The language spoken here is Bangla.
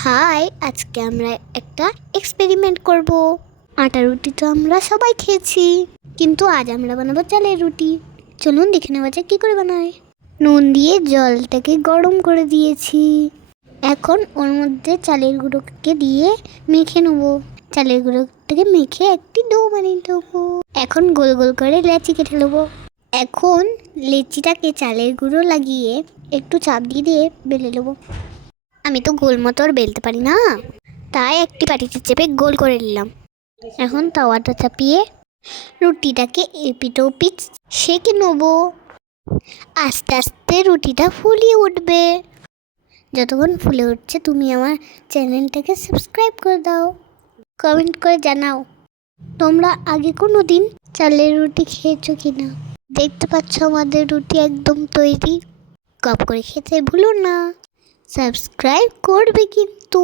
হাই, আজকে আমরা একটা এক্সপেরিমেন্ট করব। আটা রুটি তো আমরা সবাই খেয়েছি, কিন্তু আজ আমরা বানাবো চালের রুটি। চলুন দেখে নেওয়া যাক কী করে বানায়। নুন দিয়ে জলটাকে গরম করে দিয়েছি। এখন ওর মধ্যে চালের গুঁড়োকে দিয়ে মেখে নেবো। চালের গুঁড়োটাকে মেখে একটি ডো বানিয়ে দেবো। এখন গোল গোল করে লেচি কেটে নেবো। এখন লেচিটাকে চালের গুঁড়ো লাগিয়ে একটু চাপ দিয়ে দিয়ে বেলে নেবো। আমি তো গোল মতো আর বেলতে পারি না, তাই একটি বাটিতে চেপে গোল করে নিলাম। এখন তাওয়াটা চাপিয়ে রুটিটাকে এপিট ওপিট সেঁকে নেবো। আস্তে আস্তে রুটিটা ফুলিয়ে উঠবে। যতক্ষণ ফুলে উঠছে তুমি আমার চ্যানেলটাকে সাবস্ক্রাইব করে দাও, কমেন্ট করে জানাও তোমরা আগে কোনো দিন চালের রুটি খেয়েছো কি না। দেখতে পাচ্ছ আমাদের রুটি একদম তৈরি। গপ করে খেতে ভুলো না, সাবস্ক্রাইব করবে কিন্তু।